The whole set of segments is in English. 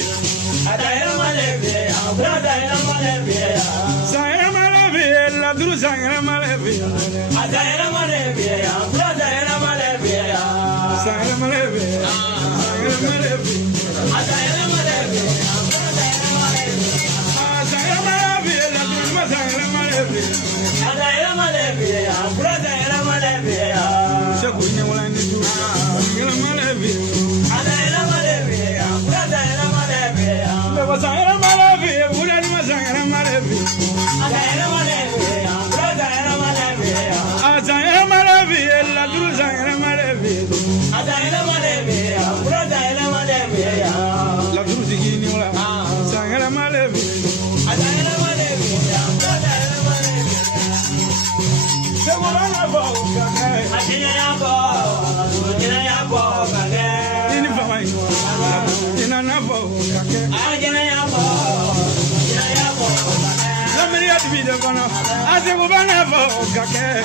Malavi. Adayana Malavi, Adayana Malavi. Sayana Malavi, La Duru Sayana Malavi. Adayana Malavi, Adayana Malavi. Sayana Malavi, Sayana Malavi. Adayana Malavi, Adayana Malavi. Sayana Malavi, La Duru Sayana Malavi. Adayana Malavi, Adayana Malavi. Shakunya wala ni tu. Sayana Malavi. Adayana Malavi, Adayana Malavi. Sayana Malavi, Bulan Sayana Malavi. Adayana Malavi, Adayana Malavi. Sayana Malavi, La Duru Sayana Malavi. Adayana Malavi, Adayana Malavi. La Duru Zigini wala. Sayana Malavi. Adayana Malavi, Adayana Malavi. Segurana boca, Adina yabo, Adina yabo, kage. ini famai. Ina na boca, Adina yabo, Adina yabo, kage. la meria di video kono. Ase bubana boca,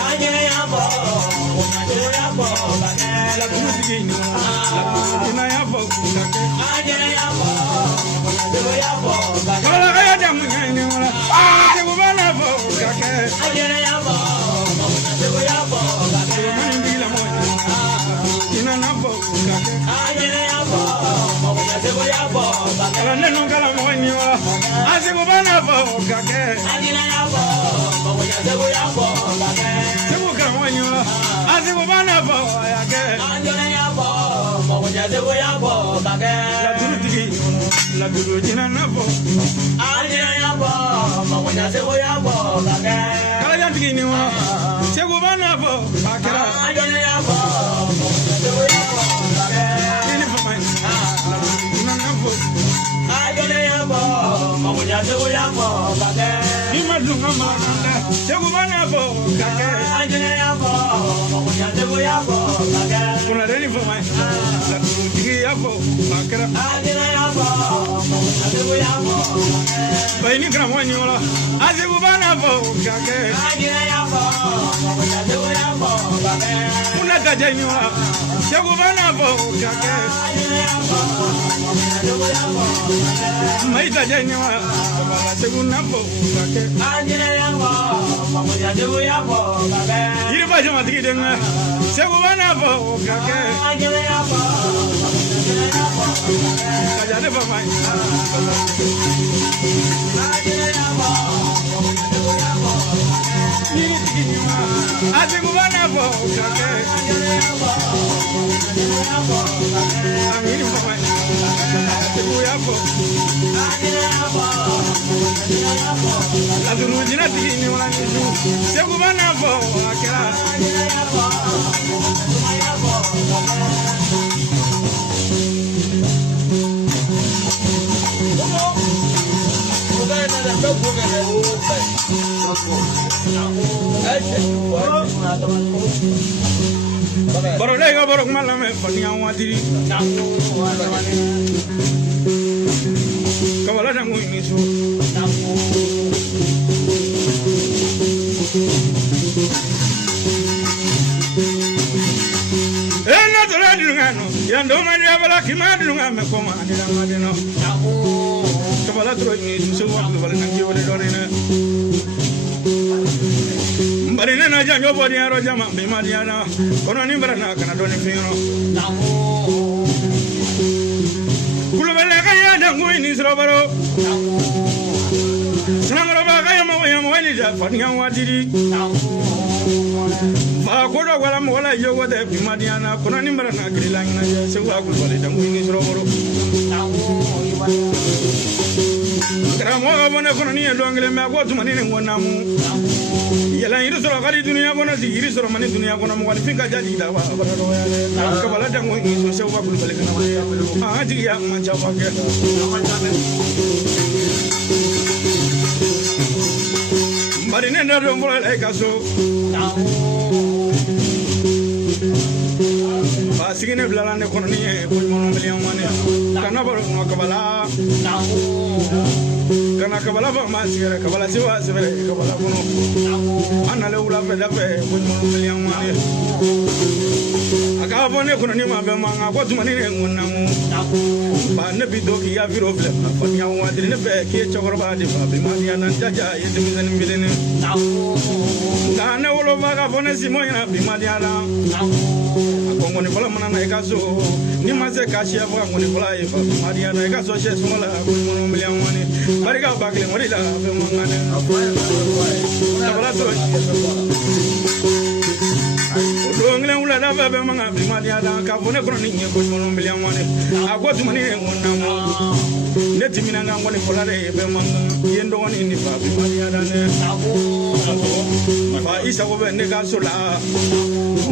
Adina yabo, Adina yabo, kage. la Duru Zigini wala. Ina ya boca. Adina yabo, Adina yabo, kage. Kala kaya jamu nyani wala. Ase bubana boca, Adina yabo, Adina yabo, kage. mani bila moja. Ina na boca, Adina yabo, Adina yabo, kage. kala neno kala moja wala. Ase bubana boca, Adina yabo, Adina yabo, kage. sebu kala moja wala. Ase bubana boca, Adina yabo, Adina yabo, kage. la Duru Zigini wala. La Duru jina na boca. Adina yabo, Adina yabo, kage. Kala jantigi ni wa segu bana fo akira Adina yabo, Adina yabo, kage. ini famai na na fo Adina yabo, Adina yabo, kage. ima dunga mananda segu bana fo kake Adina yabo, Adina yabo, kage. kuna reni famai la tigi ya fo akira Adina yabo, Adina yabo, kage. baini kra mo ni wala asegu bana fo kake Adina yabo, Adina yabo, kage. kuna taja ni wala segu bana fo kake Adina yabo, Adina yabo, kage. mai taja ni wala bala segu na fo kake Adina yabo, Adina yabo, kage. yiri ba jama tigi denga segu bana fo kake Adina yabo, Adina yabo, kage. kaja de famai Adina yabo, Adina yabo, kage. yiri tigi ni wa asegu bana fo kake Adina yabo, Adina yabo, kage. angini famai asegu ya fo Adina yabo, Adina yabo, kage. la duru jina tigi ni wala ni du segu bana fo akira Adina yabo, Adina yabo, kage. baro le ga baro mala me fanya wadiri kabala dangu ni so ena tola dilungano ya ndo mani abala kima dilungame ko ma adila madino kabala tro ni so wa bala nangi wala dorina barina na janjo bodi aro jama be mariana kono ni barana kana doni fino kulo bele ga ya dangu ni so baro sanamaro ba ga ya mo wani ja fanya wadiri ba ko do wala mo wala yo wada bi mariana kono ni barana grila ngina ja se wa kulo bele dangu ni so baro gramo ga bona kono ni do ngile me ko tuma ni ngonamu yala yiri soro kali dunia kono si yiri soro mani dunia kono mo wali finka jadi da wa barado ya ka bala dango ni so sewa bulu bale kana ah ji ya man cha wa ke bari ne ndo do mo le ka so ba sigine blala ne kono ni ko mo no milion mane kana baro no ka bala kana kabala ba ma sigara kabala siwa sibere kabala kono anale wula fe da fe ko mo million mane aka bone kono ni ma be ma nga ko tuma ni ngonna mu ba ne bi do ki ya viro fle fa nya wa dire ne be ki chokor ba di ba bi ma ya nan jaja yede mi zan mi dene da ne wolo ba ka bone si mo ina bi ma dia la ko ngoni bala mana na ka so ni ma se ka shi ba ngoni bala e ba ma dia na ka so she so la ko mo million mane bari ka ba kle mori la be mo ngane kabala to Dongle wula da ba be manga bi ma dia da ka bone kono ni ko mo million mane agotu mani ngonna mo ne timina nga ngoni kola de be manga yendo woni ni ba bi ma dia da ne fa isa ko be ne ka so la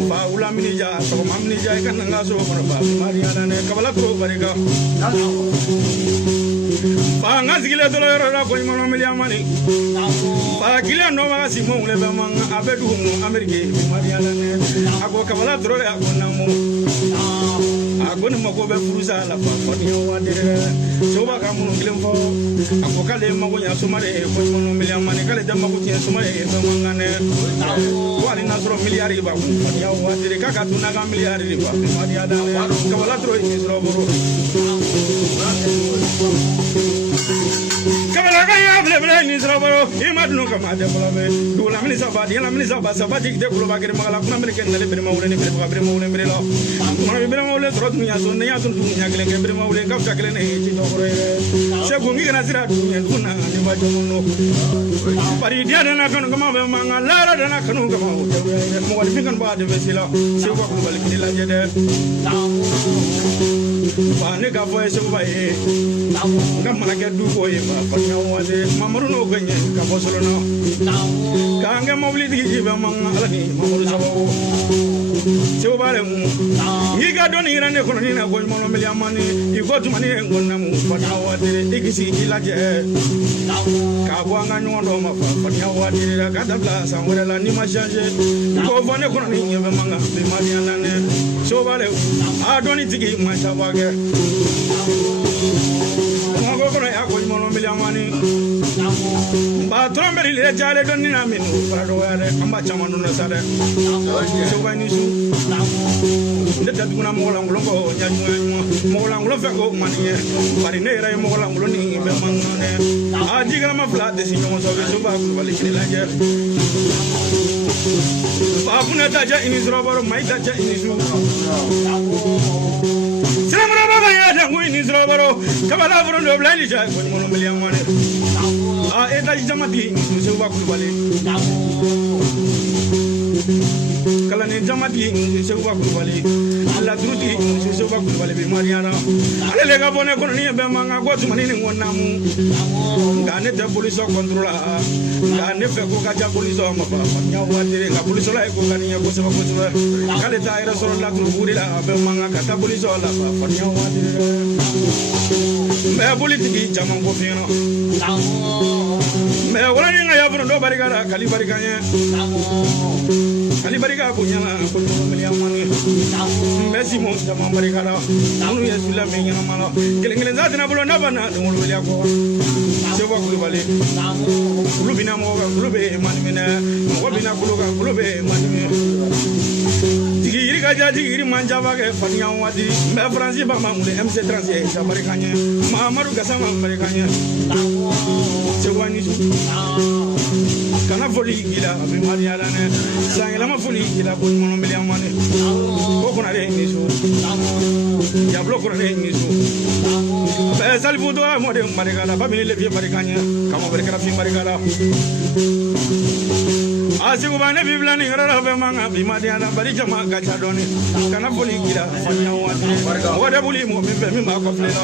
fa wula mini ja so mam ni ja kan nga so ko ba bi ma dia da ne kabala ko bari ka fa nga zigile dolo yoro da ko mo million mane fa gile no ma si mo le be manga abedu mo amerike bi ma dia da ne ako kabala drole ako namu ako ni mako be furusa la fa ni wa dire so ba ka mun gilem fo ako kale mako nya sumare ko mon million mane kale jam mako nya sumare be mangane wali na soro miliyari ba ko ya wa dire ka ka tuna ga miliyari ba ma dia da kabala drole ni soro boro kabala ga ya ble ni soro boro imadnu kama de bolo be dula mini sa ba dik de bolo ba gere mala kuna mini ken dale be mawle ni be mawle be lo be mawle tro dunya so ne ya so dunya gele ke be mawle ka ta gele ne ti to boro se gungi na sira dunya duna ni ba jono pari dia na kan ko ma be manga lara na kan ko ma mo wal fingan ba de be sila se ko ko wal ni la jede ba ne ga fo e se ba e ngam na ke du ko e ba pa nyawa de mamaru no ganye ka fo solo no kanga mawli di ba manga ala ni mamaru sababu se ba le mu yi ga doni ira ne ko ni na ko mo no million mani i ko tu mani ngonna mu pa nyawa de igisi ila je ka bo anga nyondo ma pa nyawa de ka da bla sa ngore la ni ma changer ko fo ne ko ni be manga be ma dia na ne so ba le a doni tigi ma cha ba ge ko ko ya ko mo no million mani ba tromberi le jale doni na min para do ya de amba chama no sa de so ba ni su de da duguna mo la ngulo ko nya mo la ngulo fe ko mani bari ne ra mo la ngulo ni be manga ne a diga ma fla de si no so be so ba ko bali ni la je ba kuna ta ja ini zroboro mai ta ja ini su Sramra baba ya da ngui ni zroboro kabala bro do blani ja ko mo million mane a eta jamati ni so ba ko bali kala ni jamati ni so ba ko bali alla druti ni so ba ko bali be mariana ale le ga bone ko ni be manga ko tuma ni ngona mu ngane de police control ngane fe ko ka ja police ma ba nya wa dire ga police la ko ngani ya ko se ba ko tuma kale ta ira so la tru buri la be manga ka ta police la ba nya wa dire me politiki jama ko fino me wala ni nga ya bro do bari ga kali bari ga nya kali bari ga ko nya ko million mani Messi mo jama bari ga la anu yesu la me nya ma lo gele za tena bolo na bana do mo ya ko se ba ko bali lu bina mo ga lu be man mina mo bina ko ga lu be man mina digi ga ja digi manja ba ga fanya wadi me France ba ma mu MC30 ja bari ga nya Mamadou Gassama bari ga nya se wani su kana foli gila be mariya la ne sangela ma foli gila ko mo million mane ko kuna de ni su ya bloko na de ni su be salfu do mo de mariga la ba mi le fi mariga nya kamo bari kana fi mariga la asi ko bane bi blani ngara be manga bi mariya la bari jama ga cha doni kana foli gila fanya wa de buli mo mi ma ko fle no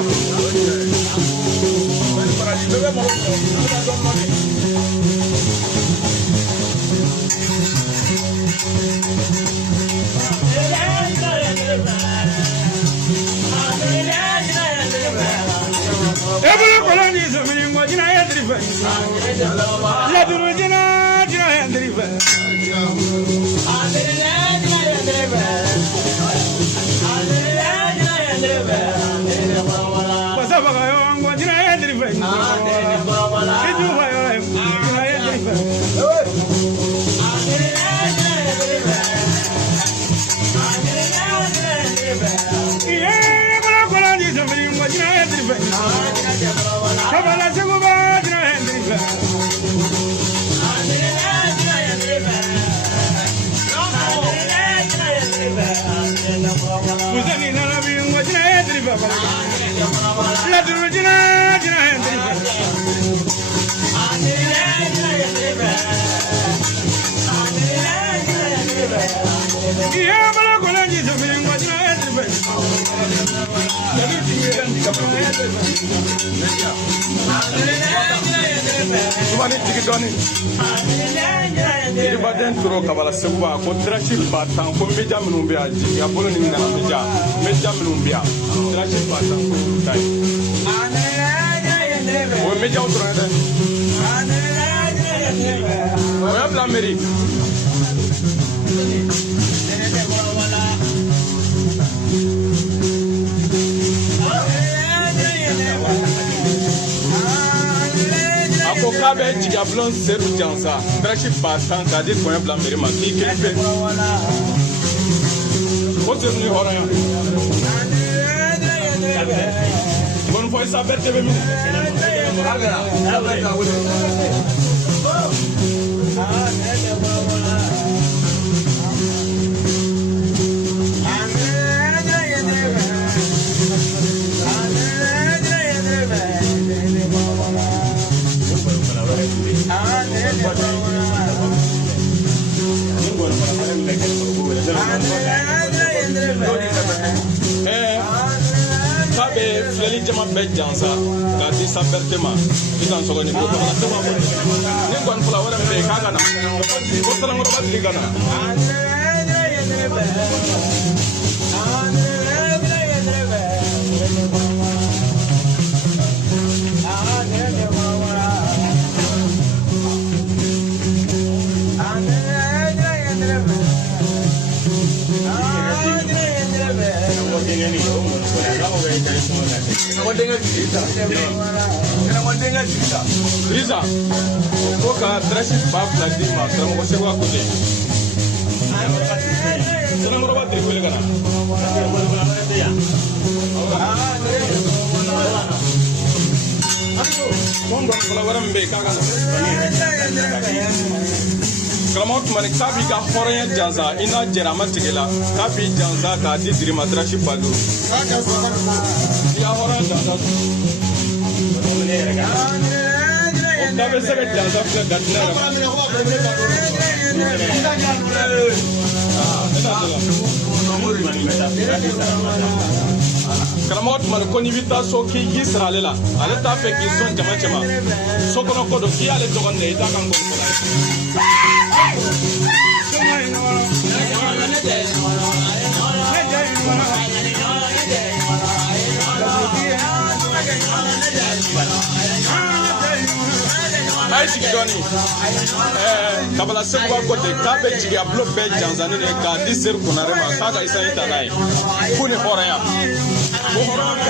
Every colony is a minimum of Jina Driver. Jina Driver. What's up? I'm going to Jina Driver. fɛ kabala segu b'a jira hendiri fɛ musani nana bi n ko jira hendiri fɛ laturu jira hendiri fɛ iya bala kola ji so min ko jira hendiri fɛ Subani tigi dɔɔni Ibaden toro kabala seguba ko trashi batan ko meja minnu bɛ yan jigi a bolo ni nana meja minnu bɛ yan trashi batan ko tai o meja dɔrɔn dɛ o y'a bila mairie ko k'a bɛ jigiya bulon seru jansa trashi batan k'a di kɔɲɔ bila mairie ma k'i kelen pe o seru ni hɔrɔnya bonne fois ça bête bɛ minɛ Sabe filɛli jama bɛɛ jansa k'a di Saberte ma i kan sɔgɔni ko kabala segu ma ni kɔni fila wɛrɛ min bɛ yen k'a ka na ko Salankɔrɔba tigi ka na Isa ko ka trashi ba fila di ma karamɔgɔ segu a kote Salankɔrɔba tigi wele ka na kon dɔn fɔlɔ wɛrɛ min bɛ yen k'a ka na karamɔgɔ tuma ni k'a b'i ka hɔrɔnya jansa i n'a jɛra a ma tigɛ la k'a b'i jansa k'a di diri ma trashi ba duuru i ka hɔrɔnya jansa da bɛ se ka jansa filɛ datinɛ yɛrɛ ma karamɔgɔ tuma ni ko n'i bɛ taa so k'i sara ale la ale t'a fɛ k'i sɔn jama cɛ ma so kɔnɔ ko don k'i y'ale dɔgɔnin de ye i t'a kan kɔni fɔlɔ a ye sigi dɔɔni kabala seguba kote k'a bɛ jigiya bulon bɛɛ jansanni de k'a di seri kunnare ma k'a ka isayi ta n'a ye fo ni hɔrɔnya o hɔrɔnya